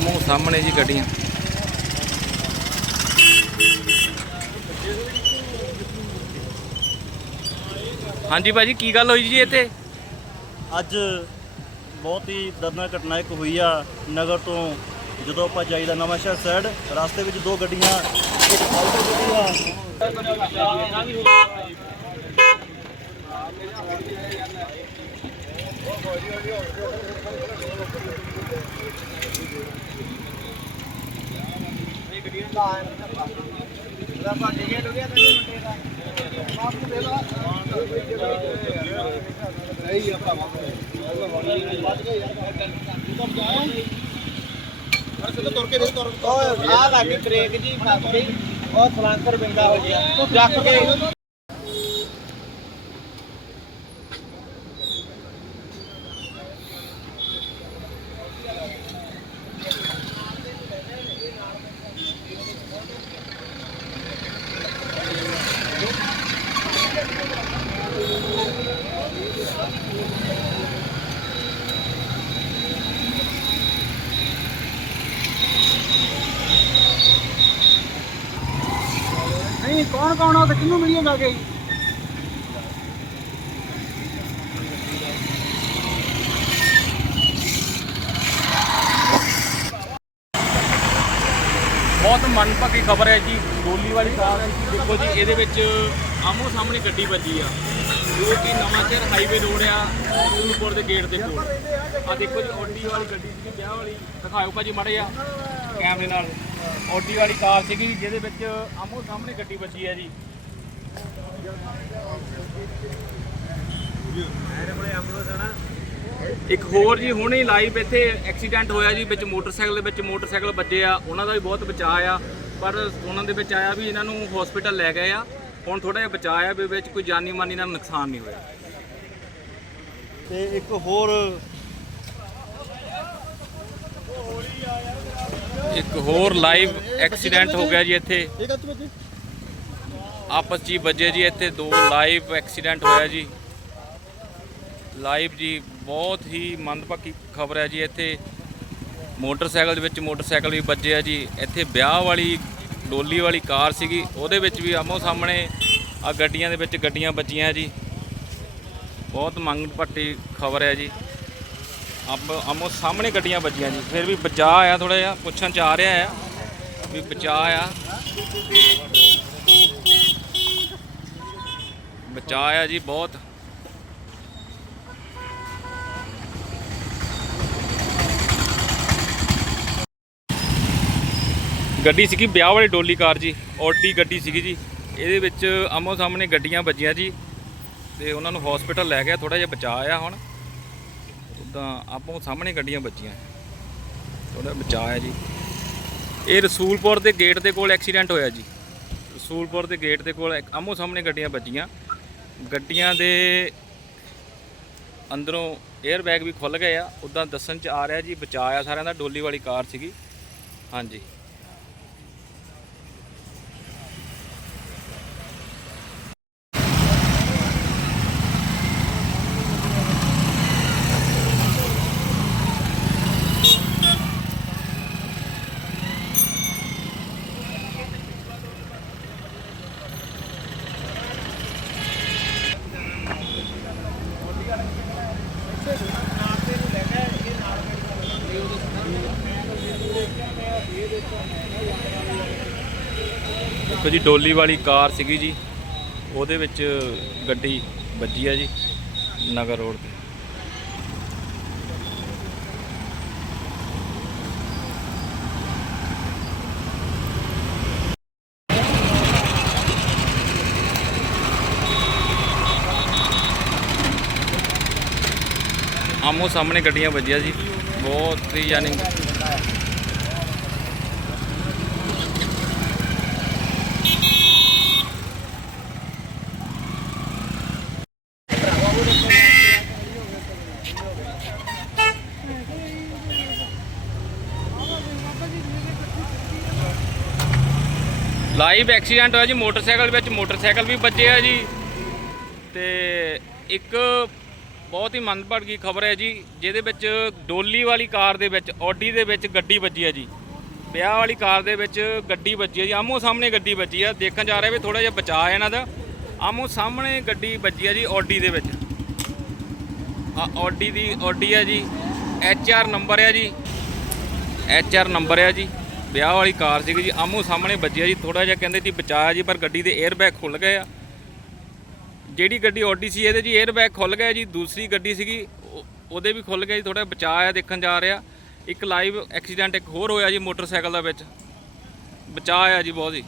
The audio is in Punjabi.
ਆਮੋ ਸਾਹਮਣੇ ਜੀ ਗੱਡੀਆਂ। ਹਾਂਜੀ ਭਾਜੀ, ਕੀ ਗੱਲ ਹੋਈ ਜੀ ਇੱਥੇ? ਅੱਜ ਬਹੁਤ ਹੀ ਦਰਦਨਾਕ ਘਟਨਾ ਇੱਕ ਹੋਈ ਆ ਨਗਰ ਤੋਂ। ਜਦੋਂ ਆਪਾਂ ਜਾਈਦਾ ਨਵਾਂ ਸ਼ਹਿਰ ਸਾਈਡ ਰਸਤੇ ਵਿੱਚ ਦੋ ਗੱਡੀਆਂ, ਇੱਕ ਆਲਟੋ ਗੱਡੀ ਆ। ਆ ਲੱਗੀ ਬ੍ਰੇਕ ਜੀ ਫਸ ਗਈ ਉਹ ਸਲਾਂਸਰ ਬਿੰਦਾ ਹੋ ਗਿਆ। ਜੱਕ ਕੇ ਨਹੀਂ ਕੌਣ ਕੌਣ ਆ ਤੇ ਕਿਹਨੂੰ ਮਿਲੀਆਂ ਜਾ ਕੇ ਬਹੁਤ ਮਨਪਾਕੀ ਖਬਰ ਹੈ ਜੀ। ਡੋਲੀ ਵਾਲੀ ਕਾਰ ਹੈ ਜੀ। ਦੇਖੋ ਜੀ, ਇਹਦੇ ਵਿੱਚ ਆਮੋ ਸਾਹਮਣੇ ਗੱਡੀ ਵੱਜੀ ਆ। ਜੋ ਕਿ ਨਵਾਂ ਸ਼ਹਿਰ ਹਾਈਵੇ ਰੋਡ ਆ ਸੂਲਪੁਰ ਦੇ ਗੇਟ ਦੇ ਕੋਲ। ਆ ਦੇਖੋ ਜੀ ਆਡੀ ਵਾਲੀ ਗੱਡੀ ਸੀਗੀ ਵਿਆਹ ਵਾਲੀ। ਦਿਖਾਓ ਭਾਜੀ ਮਾੜੇ ਆ ਕੈਮਰੇ ਨਾਲ। ਆਡੀ ਵਾਲੀ ਕਾਰ ਸੀਗੀ, ਜਿਹਦੇ ਵਿੱਚ ਆਮੋ ਸਾਹਮਣੇ ਗੱਡੀ ਵੱਜੀ ਹੈ ਜੀ। ਇੱਕ ਹੋਰ ਜੀ, ਹੁਣੇ ਲਾਈਵ ਇੱਥੇ ਐਕਸੀਡੈਂਟ ਹੋਇਆ ਜੀ, ਵਿੱਚ ਮੋਟਰਸਾਈਕਲ ਦੇ ਵਿੱਚ ਮੋਟਰਸਾਈਕਲ ਵੱਜੇ ਆ। ਉਹਨਾਂ ਦਾ ਵੀ ਬਹੁਤ ਬਚਾਅ ਆ। ਪਰ ਉਹਨਾਂ ਦੇ ਵਿੱਚ ਆਇਆ ਵੀ ਇਹਨਾਂ ਨੂੰ ਹਸਪੀਟਲ ਲੈ ਗਏ ਆ। ਹੁਣ ਥੋੜਾ ਜਿਹਾ ਬਚਾਅ ਆ ਵੀ ਵਿੱਚ ਕੋਈ ਜਾਨੀ ਮਾਨੀ ਦਾ ਨੁਕਸਾਨ ਨਹੀਂ ਹੋਇਆ। ਤੇ ਇੱਕ ਹੋਰ ਇੱਕ ਹੋਰ ਲਾਈਵ ਐਕਸੀਡੈਂਟ ਹੋ ਗਿਆ ਜੀ ਇੱਥੇ। ਆਪਸ 'ਚ ਹੀ ਵੱਜੇ ਜੀ ਇੱਥੇ, ਦੋ ਲਾਈਵ ਐਕਸੀਡੈਂਟ ਹੋਇਆ ਜੀ। ਲਾਈਵ ਜੀ ਬਹੁਤ ਹੀ ਮੰਦਭਾਗੀ ਖਬਰ ਹੈ ਜੀ ਇੱਥੇ। ਮੋਟਰਸਾਈਕਲ ਦੇ ਵਿੱਚ ਮੋਟਰਸਾਈਕਲ ਵੀ ਵੱਜਿਆ ਜੀ। ਇੱਥੇ ਵਿਆਹ ਵਾਲੀ, ਡੋਲੀ ਵਾਲੀ ਕਾਰ ਸੀਗੀ, ਉਹਦੇ ਵਿੱਚ ਵੀ ਆਮੋ ਸਾਹਮਣੇ ਆ ਗੱਡੀਆਂ ਦੇ ਵਿੱਚ ਗੱਡੀਆਂ ਵੱਜੀਆਂ ਜੀ। ਬਹੁਤ ਮੰਗ ਭੱਟੀ ਖਬਰ ਹੈ ਜੀ। ਆਪ ਆਮੋ ਸਾਹਮਣੇ ਗੱਡੀਆਂ ਵੱਜੀਆਂ ਜੀ। ਫਿਰ ਵੀ ਬਚਾ ਆ ਥੋੜਾ ਜਿਹਾ, ਪੁੱਛਣ ਚ ਆ ਰਿਹਾ ਆ ਵੀ ਬਚਾ ਆ ਬਚਾ ਆ ਜੀ ਬਹੁਤ। ਗੱਡੀ ਸੀਗੀ ਵਿਆਹ ਵਾਲੀ ਡੋਲੀ ਕਾਰ ਜੀ, ਆਡੀ ਗੱਡੀ ਸੀਗੀ ਜੀ। ਇਹਦੇ ਵਿੱਚ ਆਮੋ ਸਾਹਮਣੇ ਗੱਡੀਆਂ ਵੱਜੀਆਂ ਜੀ। ਤੇ ਉਹਨਾਂ ਨੂੰ ਹਸਪੀਟਲ ਲੈ ਗਿਆ ਥੋੜਾ ਜਿਹਾ ਬਚਾ ਆ ਹੁਣ। ਉਦਾਂ ਆਪੋ ਸਾਹਮਣੇ ਗੱਡੀਆਂ ਵੱਜੀਆਂ ਥੋੜਾ ਬਚਾ ਹੈ ਜੀ। ਇਹ ਰਸੂਲਪੁਰ ਦੇ ਗੇਟ ਦੇ ਕੋਲ ਐਕਸੀਡੈਂਟ ਹੋਇਆ ਜੀ। ਰਸੂਲਪੁਰ ਦੇ ਗੇਟ ਦੇ ਕੋਲ ਇੱਕ ਆਮੋ ਸਾਹਮਣੇ ਗੱਡੀਆਂ ਵੱਜੀਆਂ। ਗੱਡੀਆਂ ਦੇ ਅੰਦਰੋਂ 에ਅਰ ਬੈਗ ਵੀ ਖੁੱਲ ਗਏ ਆ। ਉਦਾਂ ਦੱਸਣ ਚ ਆ ਰਿਹਾ ਜੀ ਬਚਾ ਆ ਸਾਰਿਆਂ ਦਾ। ਡੋਲੀ ਵਾਲੀ ਕਾਰ ਸੀਗੀ। ਹਾਂਜੀ। ਦੇਖੋ ਜੀ, ਡੋਲੀ ਵਾਲੀ ਕਾਰ ਸੀਗੀ ਜੀ। ਉਹਦੇ ਵਿੱਚ ਗੱਡੀ ਵੱਜੀ ਆ ਜੀ, ਨਗਰ ਰੋਡ ਤੇ। ਆਮੋ ਸਾਹਮਣੇ ਗੱਡੀਆਂ ਵੱਜੀਆਂ ਜੀ, ਬਹੁਤ ਹੀ ਯਾਨੀ ਲਾਈਵ ਐਕਸੀਡੈਂਟ ਹੋਇਆ ਜੀ, ਮੋਟਰਸਾਈਕਲ ਵਿੱਚ, ਮੋਟਰਸਾਈਕਲ ਵੀ ਵੱਜਿਆ ਜੀ। ਤੇ ਇੱਕ ਬਹੁਤ ਹੀ ਮੰਦਭਾਗੀ ਖਬਰ ਹੈ ਜੀ, ਜਿਹਦੇ ਵਿੱਚ ਡੋਲੀ ਵਾਲੀ ਕਾਰ ਦੇ ਵਿੱਚ ਆਡੀ ਦੇ ਵਿੱਚ ਗੱਡੀ ਵੱਜੀ ਹੈ ਜੀ। ਵਿਆਹ ਵਾਲੀ ਕਾਰ ਦੇ ਵਿੱਚ ਗੱਡੀ ਵੱਜੀ ਹੈ ਜੀ ਆਮੋ ਸਾਹਮਣੇ ਗੱਡੀ ਵੱਜੀ ਹੈ ਦੇਖਣ ਜਾ ਰਿਹਾ ਵੀ ਥੋੜਾ ਜਿਹਾ ਬਚਾਅ ਹੈ ਇਹਨਾਂ ਦਾ। ਆਮੋ ਸਾਹਮਣੇ ਗੱਡੀ ਵੱਜੀ ਹੈ ਜੀ ਆਡੀ ਦੇ ਵਿੱਚ। ਆ ਆਡੀ ਦੀ ਆਡੀ ਹੈ ਜੀ, ਐਚ ਆਰ ਨੰਬਰ ਹੈ ਜੀ। ਐਚ ਆਰ ਨੰਬਰ ਹੈ ਜੀ। ਵਿਆਹ ਵਾਲੀ ਕਾਰ ਸੀਗੀ ਜੀ ਆਮੋ ਸਾਹਮਣੇ ਵੱਜਿਆ ਜੀ ਥੋੜਾ ਜਿਹਾ ਕਹਿੰਦੇ ਜੀ ਬਚਾਇਆ ਜੀ, ਪਰ ਗੱਡੀ ਦੇ 에ਅਰ ਬੈਗ ਖੁੱਲ ਗਏ ਆ। ਜਿਹੜੀ ਗੱਡੀ ਆਡੀ ਸੀ, ਇਹਦੇ ਜੀ 에ਅਰ ਬੈਗ ਖੁੱਲ ਗਿਆ ਜੀ, ਦੂਸਰੀ ਗੱਡੀ ਸੀਗੀ, ਉਹ- ਉਹਦੇ ਵੀ ਖੁੱਲ ਗਿਆ ਜੀ ਥੋੜਾ ਬਚਾਅ ਆ, ਦੇਖਣ ਜਾ ਰਿਹਾ। ਇੱਕ ਲਾਈਵ ਐਕਸੀਡੈਂਟ ਇੱਕ ਹੋਰ ਹੋਇਆ ਜੀ, ਮੋਟਰਸਾਈਕਲ ਦਾ ਵਿੱਚ। ਬਚਾਅ ਆ ਜੀ ਬਹੁਤ ਹੀ।